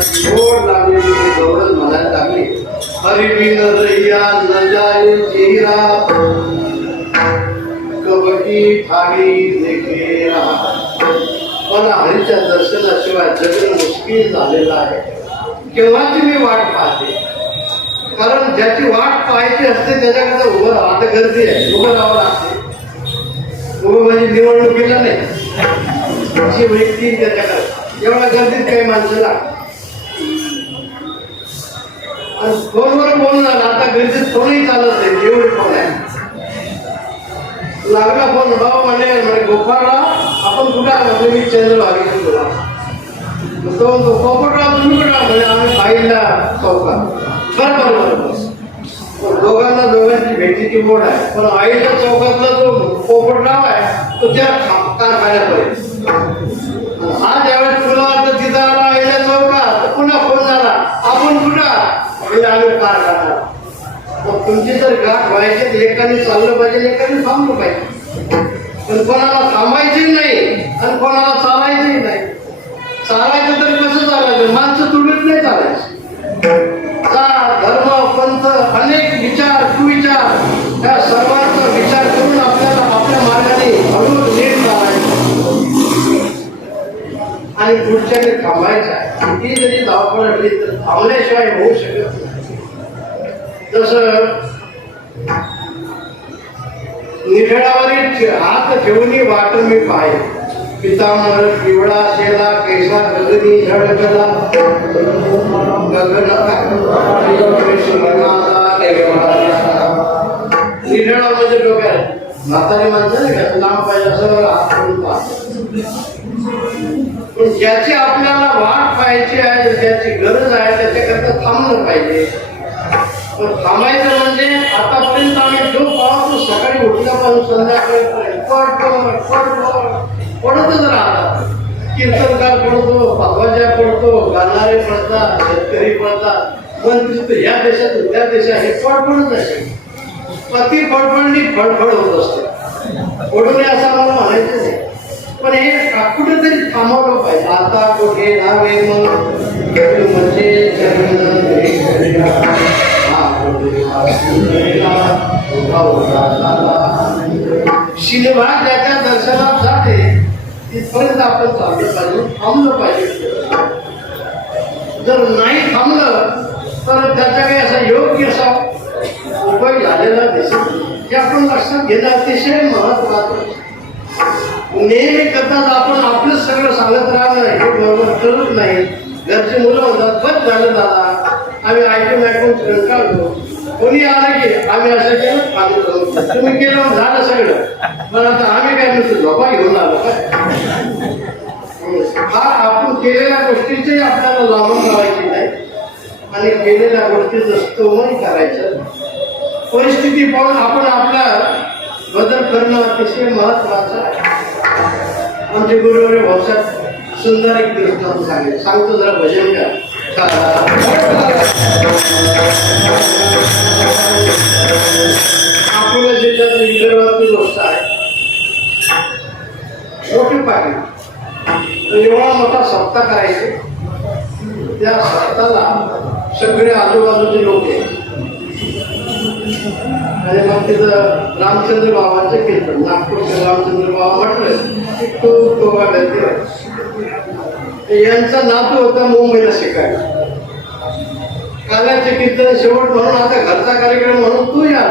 गोड लागली ते गौरव म्हणायला लागली, हरी बिन रैया न जाए चेहरा, कबड्डी ठाणी देखील. मला हरीच्या दर्शनाशिवाय जगणं मुश्किल झालेलं आहे. केव्हाची मी वाट पाहते, कारण ज्याची वाट पाहायची असते त्याच्याकडे उभं राहावं. आता गर्दी आहे, उभं राहावं लागते. उभं म्हणजे निवडणुकीला नाही, अशी व्यक्ती त्याच्याकडे एवढ्या गर्दीत काही माणसं लागतात. आणि फोनवर बोलणार, आता गर्दीत फोनही चालत नाही, एवढे फोन आहे. लागला फोन, बाबा म्हणे गोपाळराव आपण कुठे आलो? मी चंद्रभागेतून बोला. तो पोपटराव तुम्ही कुठे आलो? म्हणजे आम्ही फाईलला चौकात. बरोबर, दोघांची भेटीची ओढ आहे. पण आईच्या चौकातला जो पोपटराव आहे तो त्या कारखान्यापर्यंत. हा ज्यावेळेस तुला वाटतं तिथं आला आईच्या चौकात, पुन्हा फोन झाला आपण कुठं? आम्ही कारखाना. मग तुमची जर गाठ व्हायची, एकाने चाललं पाहिजे, एकाने थांबलं पाहिजे. पण कोणाला थांबायची नाही आणि कोणाला चालायचंही नाही. चालायचं तर कसं चालायचं? माणसं तुडीत नाही चालायचं. धर्म, पंथ, अनेक विचार, कुविचार, या सर्वांचा विचार करून आपल्याला आपल्या मार्गाने हळूच नीट चालायचं आणि पुढच्याने थांबायचं आहे. ती जरी धावपळ असली तर थांबल्याशिवाय होऊ शकत नाही. जसं निखळावरील हात ठेवून वाट मी पाय, पितांबर पिवळा शेला कैसा गगनी झळकला, निखळा म्हणजे डोक्यात म्हातारी माणसं नाही का, लांब पाहिजे असं हात ठेवून पाहतो. पण ज्याची आपल्याला वाट पाहायची आहे, ज्याची गरज आहे, त्याच्याकरता थांबलं पाहिजे. पण थांबायचं म्हणजे आतापर्यंत आम्ही जो पाहतो, सकाळी उठल्यापासून संध्याकाळी पडतच राहतात. कीर्तनकार पडतो, पाचवाजा पडतो, गाणारे पडतात, शेतकरी पडतात. मंत्री ह्या देशात त्या देशात हे फडफडच असेल. अति फडफडणी फडफड होत असते. पडून असं आम्हाला म्हणायचं नाही. पण हे कुठेतरी थांबवलं पाहिजे. आता कुठे नावे म्हणजे शिलभाग ज्याच्या दर्शनात जाते तिथपर्यंत आपण चाललं पाहिजे, थांबलं पाहिजे. जर नाही थांबलं तर त्याचा काही असा योग्य असा उपयोग झालेला दिसत हे आपण लक्षात घेणं अतिशय महत्वाचं. नेहमी करतात आपण आपलंच सगळं सांगत राहणं हे बरोबर करत नाही. घरचे मुलं म्हणतात बस झालं दादा, आम्ही ऐकून कंटाळलो. कोणी आलं की आम्ही असं केलं, आम्ही तुम्ही केलं झालं सगळं, पण आता आम्ही काय नसतो झोपा घेऊन आलो काय. हा आपण केलेल्या गोष्टीची आपल्याला लावून लावायची नाही आणि केलेल्या गोष्टीचं स्तोमन करायचं. परिस्थिती पाहून आपण आपला बदल करणं अतिशय महत्वाचं आहे. आमचे गुरुवारी भाषात सुंदर एक दृष्टांत सांगतो, जरा भजन करा. आपल्या जिल्ह्यात विदर्भातील गोष्ट आहे. मोठी पाठी एवढा मोठा सप्ताह करायचे. त्या सप्ताहाला सगळे आजूबाजूचे लोक आहेत आणि मग तिथं रामचंद्र बाबांचं कीर्तन. नागपूरचे रामचंद्र बाबा म्हटलं तो यांचा नातू होता मुंबईला शिकायला. काल्याचे कीर्तन शेवट म्हणून आता घरचा कार्यक्रम म्हणून तू या.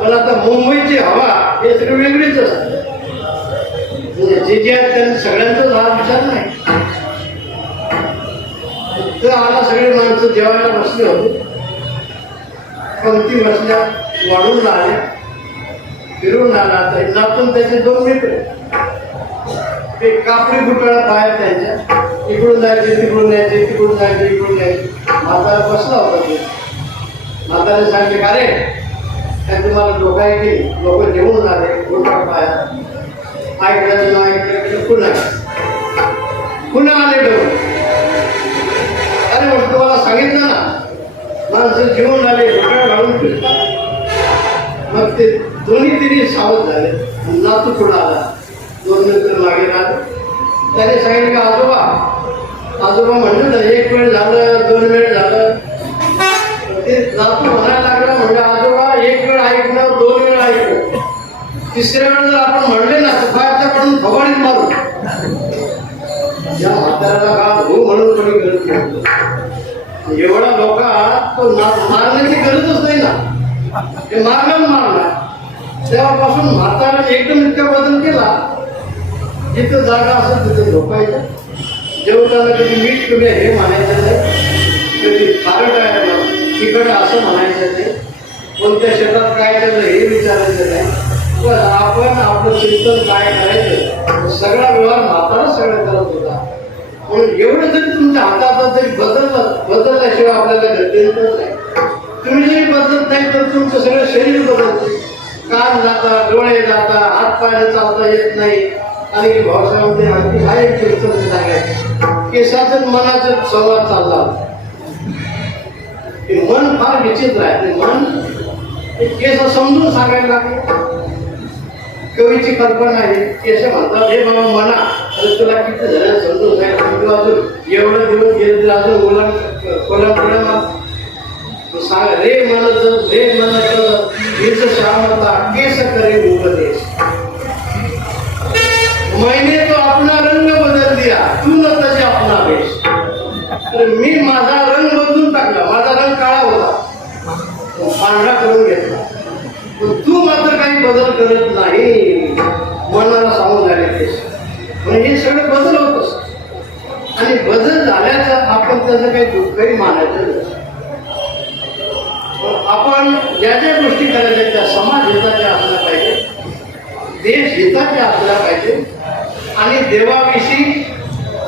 पण आता मुंबईची हवा हे सगळं वेगळीच असते. म्हणजे जे आहेत त्यांनी सगळ्यांचाच हा विचार नाही. तर आला सगळे माणसं जेवायला बसले होते. पंक्ती बसल्या, वाढून आल्या, फिरून आला. नातून त्याचे 2 मित्र, एक कापडी गुटाळा पाया त्यांच्या, इकडून जायचे तिकडून यायचे, तिकडून जायचे इकडून यायचे. म्हातारा बसला होता ते. म्हातारे सांगले का रे काय तुम्हाला डोकाय की लोक जेवून आले गुटाळ पाया ऐकलं ऐकलं पुन्हा आले डोळे. अरे मग तुम्हाला सांगितलं ना माणसं जेवून आले गुटाळ घालून फिरतात. मग ते दोन्ही तिन्ही सावध झाले. नातू पुढे आला, 2 मित्र मागे आले. त्याने सांगितलं का आजोबा आजोबा म्हणलं ना, एक वेळ झालं, 2 वेळ झालं, ते नातू म्हणायला लागला, म्हणजे आजोबा एक वेळ ऐकलं, 2 वेळ ऐकलं, तिसऱ्या वेळ जर आपण म्हणले ना तर पायाच्या पडून फवाडीत मारू. या म्हाताऱ्याला का हो म्हणून कोणी गरज नाही. एवढा लोकात तो मारण्याची गरजच नाही ना, ते मारला. तेव्हापासून म्हाताऱ्याने एकदम इतका बदल केला, जिथं जागा असेल तिथं झोपायचं, जेवताना कधी मीठ कमी हे म्हणायचं नाही, कधी खारट आहे तिकडे असं म्हणायचं नाही, कोणत्या शेतात काय केलं हे विचारायचं नाही. पण आपण आपलं चिंतन काय करायचं, सगळा व्यवहार म्हातारा सगळं करत होता. म्हणून एवढं जरी तुमच्या हातात जरी बदलल्याशिवाय आपल्याला गरजेचं नाही. तुम्ही जरी बदलत नाही तर तुमचं सगळं शरीर बदलते, कान जाता, डोळे जाता, हात पायाला चालता येत नाही. आणि भावसामध्ये आणखी हा एक कीर्तन सांगायचं, केसाचं मनाचं संवाद चालला. ते मन फार विचित्र आहे. ते मन केस समजून सांगायला लागले. कवीची कल्पना आहे, केस म्हणतात, हे बाबा मना, तर तुला किती झालं समजून सांगितलं, अजून एवढा दिवस गेले अजून मुलांना सांग रे म्हणत हीच श्रावणता केस करे उपदेश. मैंने तो अपना रंग बदल दिया, तू न तसे अपना वेश. तर मी माझा रंग बदलून टाकला. माझा रंग काळा होता, पांढरा करून घेतला. पण तू मात्र काही बदल करत नाही, मनाला सांगून झाले केस. म्हणजे हे सगळं बदल होत असत. आणि बदल झाल्याचं आपण त्याचं काही दुःखही मानायचं नाही. आपण ज्या ज्या गोष्टी करायच्या त्या समाज हिताच्या असल्या पाहिजे, देश हिताच्या असल्या पाहिजे, आणि देवाविषयी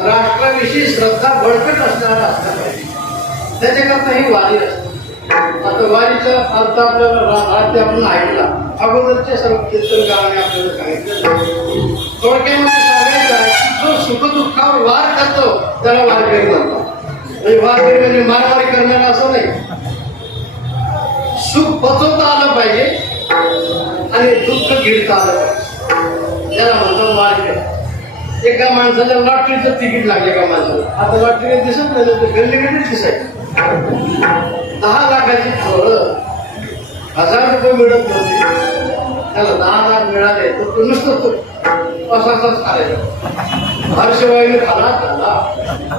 राष्ट्राविषयी श्रद्धा बळकट असणारा असला पाहिजे. त्याच्याकरता ही वारी असते. आता वारीचा अर्थ आपल्याला आपण ऐकला, अगोदरच्या सर्व कीर्तनकारांनी आपल्याला सांगितलं. थोडक्यामध्ये सांगायचं आहे की जो सुखदुःखावर वार करतो त्याला वारकरी म्हणतात. म्हणजे वारकरी म्हणजे मारामारी करणारा असं नाही. सुख पचवता आलं पाहिजे आणि दुःख गिळता आलं पाहिजे, त्याला म्हणतो वारकरी. एका माणसाला लॉटरीचं तिकीट लागले, एका माणसाला आता लॉटरी दिसत नाही, तर गल्लीकडे दिसायचं. 10 लाखाची फळं 1000 रुपये मिळत नव्हते, त्याला 10 लाख मिळाले तर तो नुसतं तो असाच खायचा. हर्षवाईने खाला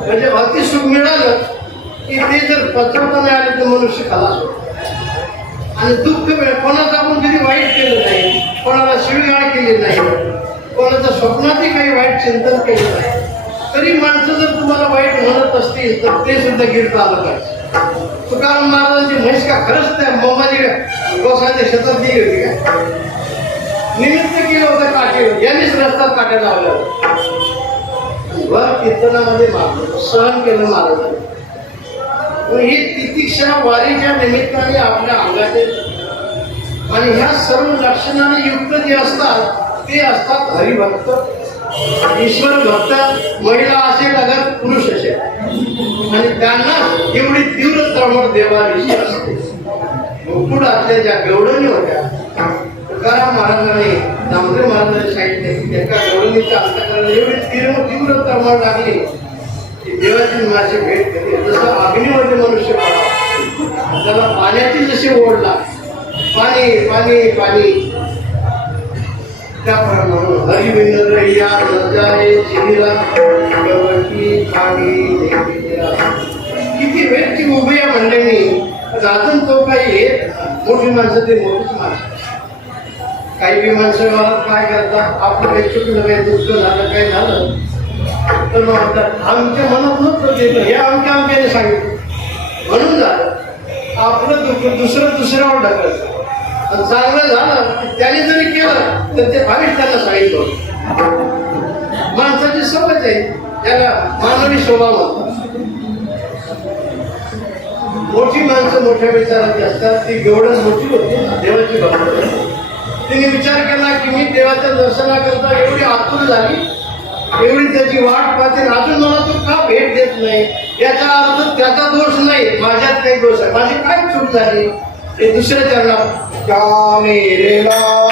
म्हणजे अति सुख मिळालं की ते जर पचवता नाही आले तर मनुष्य खलास होतो. आणि दुःख मिळेल, कोणाचं आपण कधी वाईट केलं नाही, कोणाला शिवीगाळ केली नाही, कोणाच्या स्वप्नातही काही वाईट चिंतन केलं नाही, तरी माणसं जर तुम्हाला वाईट म्हणत असतील तर ते सुद्धा गिरता आलं पाहिजे. तुकाराम महाराजांची म्हैस का खरंच त्या मोमाजी गोसाच्या शेतात गेली होती का? निमित्त केलं होतं काठी, यांनीच रस्त्यात काट्या लावल्या होत्या. भर कीर्तनामध्ये मारलं, सहन केलं महाराजांनी. ही तितिक्षा वारीच्या निमित्ताने आपल्या अंगात येतात. आणि ह्या सर्व लक्षणाने युक्त जे असतात ते असतात हरिभक्त, ईश्वर भक्त, महिला असेल अगर पुरुष असेल. आणि त्यांना एवढी तीव्र तळमळ देवाविषयी असते. मुकुट असल्याच्या गवळणी होत्या. तुकाराम महाराजांनी, नामदेव महाराजांनी सांगितले की एका गवळणीच्या अंतःकरणाला एवढी तीव्र तळमळ लागली की देवाची माझी भेट केली. जसं अग्नीमध्ये मनुष्य पडावा, त्याला पाण्याची जशी ओढ लागते, पाणी पाणी पाणी, त्याप्रमाणे हरिविंद्र या नजारे जिरा गवटी पाणी. किती वेळ ती उभी आहे म्हणले मी, अजून तो काही मोठी माणसं ते मोठीच माणसं. काही बी माणसं घरात काय करतात, आपलं काही चुकलं, काही दुःख झालं, काही झालं तर म्हणतात आमच्या मनात नव्हतं देतं, हे आमच्याने सांगितलं म्हणून झालं. आपलं दुःख दुसऱ्यावर ढकलतं. चांगलं झालं त्याने जरी केलं तर ते भाविक त्यांना सांगितलं. माणसाची सवय आहे, त्याला मानवी स्वभाव म्हणतात. मोठी माणसं मोठ्या विचाराची असतात. ती एवढंच मोठी होती देवाची भक्त. तिने विचार केला की मी देवाच्या दर्शनाकरता एवढी आतुर झाली, एवढी त्याची वाट पाहते, अजून मला तो का भेट देत नाही. याचा अर्थ त्याचा दोष नाही, माझ्यात काही दोष आहे. माझी काय चूक झाली, हे दुसऱ्या चरणात क्या मेरे लाल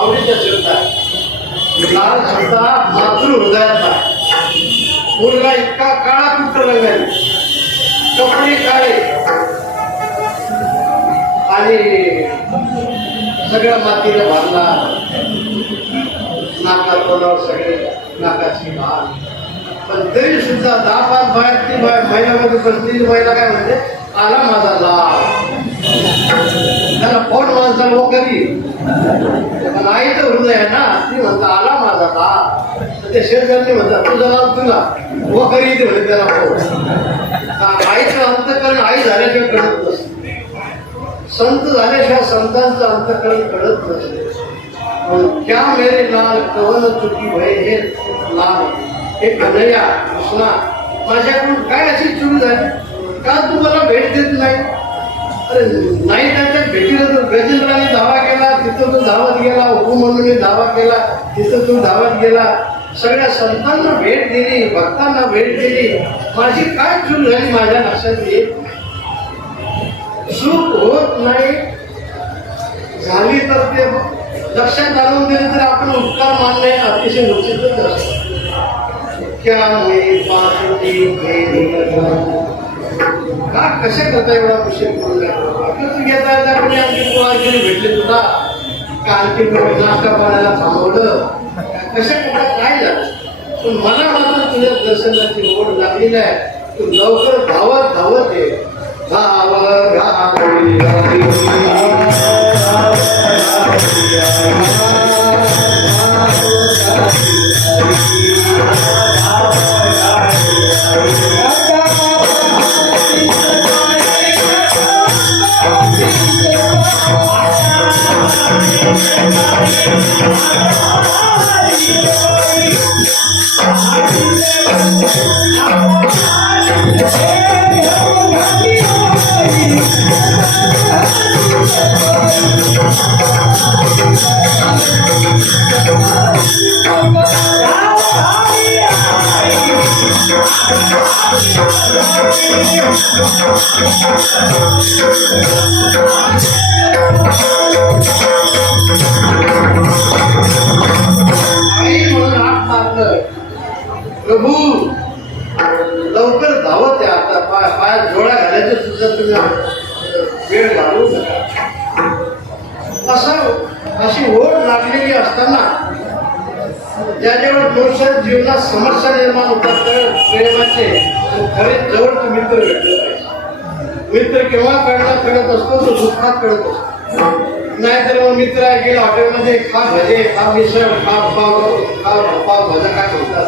आवडीचा शब्द आहे. लाल शब्द मातृ हृदयातला. मुलगा इतका काळा कुठ रंगाने, कपडे काळे आणि सगळ्या मातीला बांधला, नाका तोंडावर सगळे नाकाची भान. पण तरी सुद्धा 10-5 महिन्यामध्ये बसलेली महिला काय म्हणते, आला माझा लाल. त्याला फोन माणसाला वो कधी पण आईचं हृदय आहे ना, ती म्हणता आला माझा लाल. ते शेजारने म्हणतात तुझा लाल तुला वो करी ते म्हणते त्याला फोन. आईचं अंतकरण आई झाल्याशिवाय कळत नसते, संत झाल्याशिवाय संतांचं अंतकरण कळत नसते. क्या मेरे लाल कवन चुकी भय हे लाल, हे कन्हैया कृष्णा माझ्याकडून काय अशी चूक झाली, का तू मला भेट देत नाही. अरे नाही, त्याच्या भेटीला तो गजेंद्राने धावा केला, तिथं तो धावत गेला. उपमन्यूने धावा केला, तिथं तो धावत गेला. सगळ्या संतांना भेट दिली, भक्तांना भेट दिली. माझी काय चूक झाली माझ्या लक्षात येत. चूक होत नाही, झाली तर ते लक्षात आणून दिले तर आपण उपकार मानणे अतिशय उचितच असतं. क्या का कशा करता एवढा विषय बोलला, तू घेता येता कोणी आणखी तू आणखी भेटले तुला का, आणखी नाश्ता पाण्याला थांबवलं, कशा करता काय झालं. पण मला मात्र तुझ्या दर्शनाची ओढ लागलेली आहे. तू लवकर धावत धावत ये. प्रभू लवकर धावत आहे. आता पायात जोड्या घालायचं सुद्धा तुम्ही वेळ घालवू नका. अशी ओढ लागलेली असताना ज्याच्यावर दोषात जीवनात समस्या निर्माण होतात तर प्रेमाचे खरे जवळ मित्र भेटले पाहिजे. मित्र केव्हा कळत असतो, तो दुःखात कळत असतो. नाहीतर मग मित्र गेला हॉटेलमध्ये खा भजे, खा मिसळ, खा पाव भाजा काय म्हणतात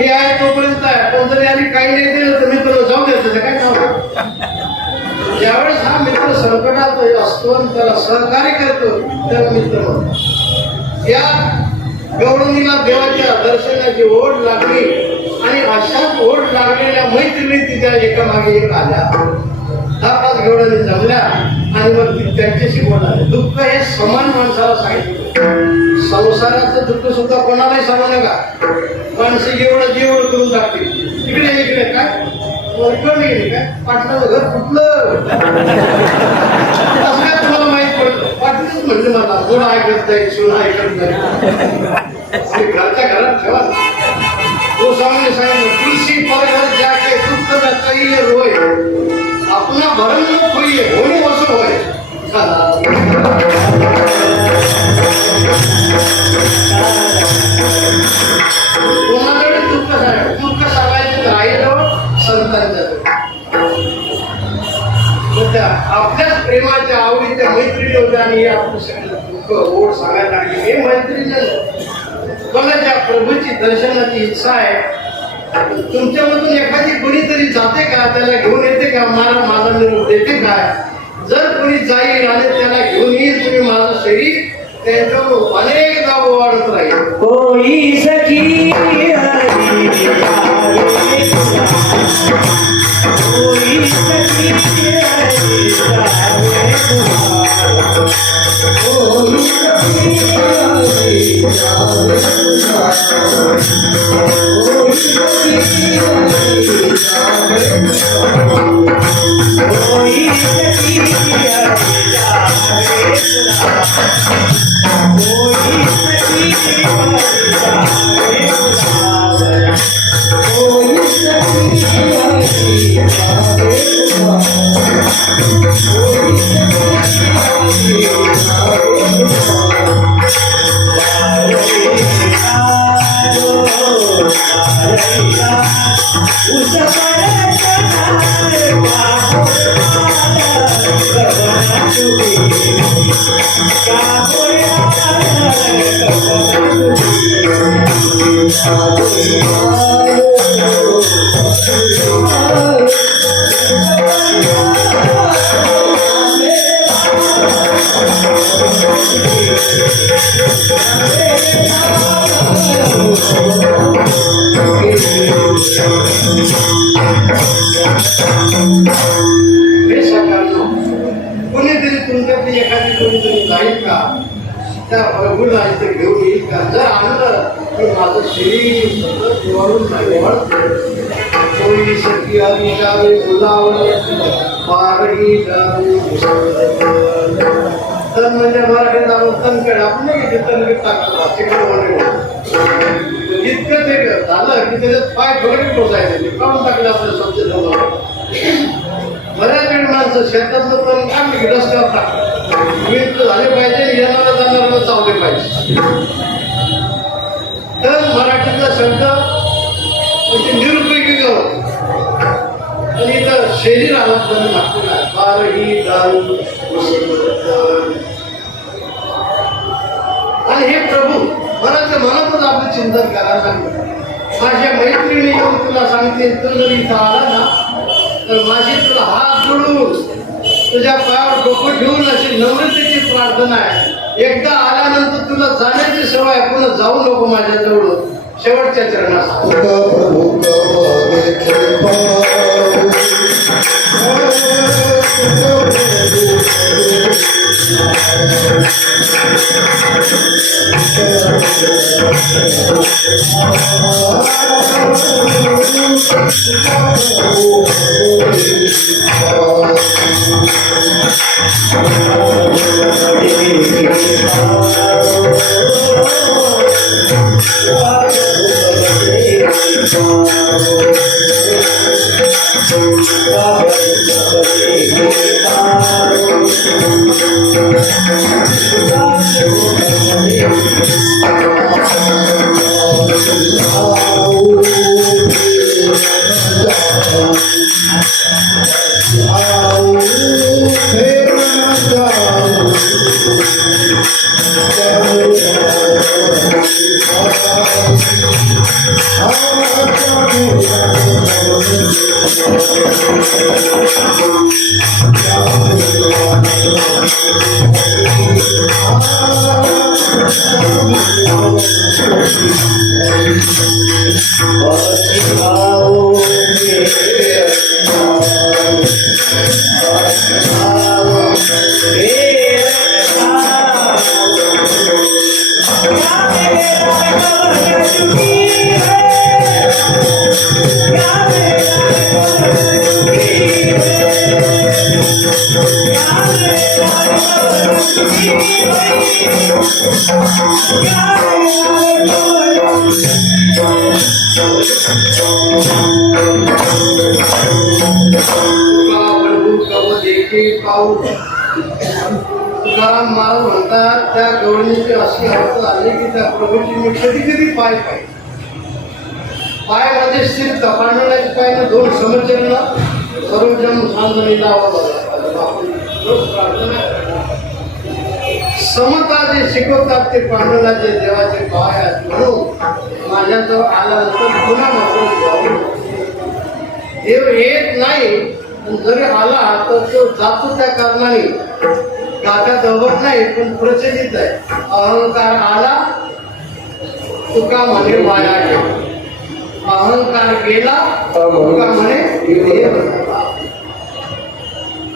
हे आहे तोपर्यंत आहे. पण जर यांनी काही नाही दिलं तर मित्र जाऊ द्यायचं काय काम. ज्यावेळेस हा मित्र संकटात असतो आणि त्याला सहकार्य करतो त्याला मित्र म्हणतो. या गौरवणीला देवाच्या दर्शनाची ओढ लागली आणि अशाच ओढ लागलेल्या मैत्रिणी तिच्या एकामागे एक आल्या. 10-5 गवळणी जमल्या आणि मग त्यांच्याशी बोलाले. दुःख हे समान माणसाला सांगितलं. संसार संसाराचं दुःख सुद्धा कोणालाही सांगू नका. माणसं एवढं जेवढं करून टाकतील. इकडे काय इकडे गेले काय पाटलाचं घर कुठलं असं काय तुम्हाला माहित पडतं. पाटीलच म्हणले मला कोण ऐकत नाही सुना ऐकत नाही. घरच्या घरात ठेवा. तो सामने सांगितलं तुलसी पर घर जाके दुःख न कहिए रोय अपना भरण न खोइए होने वसो होय. कोणाकडे दुःख सांगायचं राहिलं संतांच्या आपल्याच प्रेमाच्या आवडीच्या मैत्रिणी होत्या आणि आपलं सगळं दुःख ओढ सांगायला लागली. हे मैत्रिणी कोणाच्या प्रभूची दर्शनाची इच्छा आहे. तुमच्यामधून एखादी कोणीतरी जाते का त्याला घेऊन येते का माझा निरोप देते काय. जर कोणी जाईल आणि त्याला घेऊन येईल तुम्ही माझं शरीर त्यांच्यावर अनेकदा वाढत राहील. कोई सखी कोई सखी कोणीतरी तुमच्यातली एखादी कोणीतरी जाईल का त्या प्रभूला इथे घेऊन येईल का. जर आणलं तर माझं शरीर वाढून कोणी सखी आधी जावे बोलावं पारही जावे तन म्हणजे मराठीत आपण तनकड आपण नाही तनकड टाकतो इतकं ते झालं की त्याच्यात पाय थोडे टोचायचे काढून टाकले आपल्या शब्द. बऱ्याच वेळ माणसं शेतातलं तण काढलं की रस्त्यावर टाकलं मिळत झाले पाहिजे येणारा जाणारा चावले पाहिजे. तर मराठीतला शब्द म्हणजे निरुपयोगी गवत आणि इथं शरीर आला पण म्हटलं नाही बारही दारू आणि हे प्रभू मनाच्या मनातच आपलं चिंतन करायला लागलं. माझ्या मैत्रिणी येऊन तुला सांगते तू जर इथं आला ना तर माझी तुला हात जोडून तुझ्या पायावर डोकं ठेवून अशी नम्रतेची प्रार्थना आहे. एकदा आल्यानंतर तुला जाण्याची सवय पुन्हा जाऊ नको माझ्या जवळ शेवटच्या चरणात. Yeah. प्रभू कव देखे पाऊ तुकाराम महाराज म्हणतात त्या गवळणीची अशी अर्थ आली की त्या प्रभूची मी कधी कधी पाय मध्ये स्थिर तपांडण्याचे पाय ना दोन समचरण सर्वजन सांगणीला समता जे शिकवतात ते पांडुराचे देवाचे पाय आहेत म्हणून माझ्याजवळ आल्यानंतर पुन्हा मात्र देव येत नाही जरी आला तर तो जातो त्या कारणाने काका जवळ नाही पण प्रचलित आहे अहंकार आला तुका म्हणे वाया गेला अहंकार गेला तुका म्हणे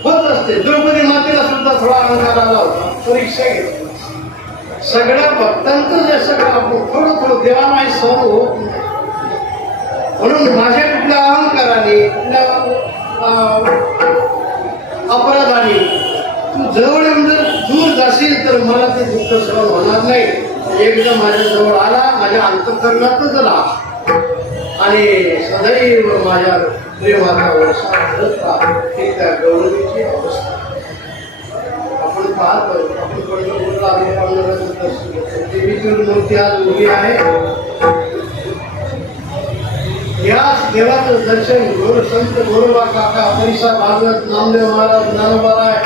होत असते द्रौपदी मातेला सुद्धा थोडा अहंकार आला होता परीक्षा घेतली सगळ्या भक्तांचं जे सगळं आपण थोडं देवाला माहीत सहन होत नाही म्हणून माझ्या कुठल्या अहंकाराने कुठल्या अपराधाने तू जवळ येऊन जर दूर जाशील तर मला ते दुःख सहन होणार नाही एकदा माझ्याजवळ आला माझ्या अंतःकरणातच राहा आणि सदैव माझ्या प्रेमाचा वर्षा करत राहा ही त्या गौरवीची अवस्था आपण पाहतो आपण पंढरपूरला देवीची मूर्ती आज उभी आहे याच देवाचं दर्शन गोर संत गोरोबा काका परिसा भागवत नामदेव महाराज ज्ञानोबाराय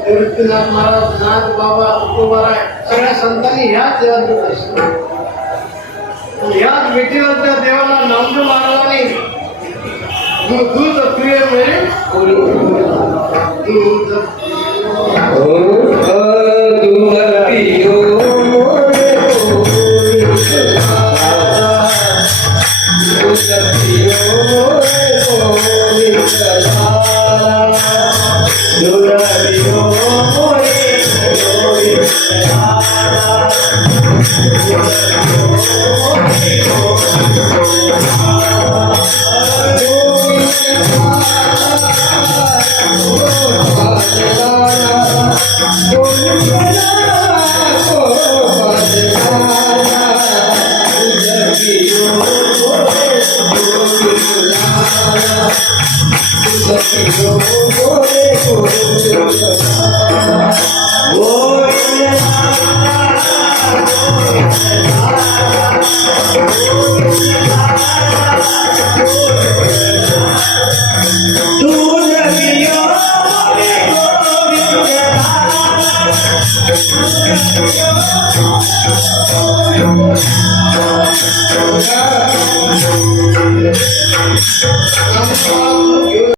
निवृत्तीनाथ महाराज नाथ बाबा तुकोबाराय सगळ्या संतांनी ह्याच देवाचं दर्शन याच भेटीवर त्या देवाला नामदेव महाराजांनी दूध प्रिय म्हणजे दूध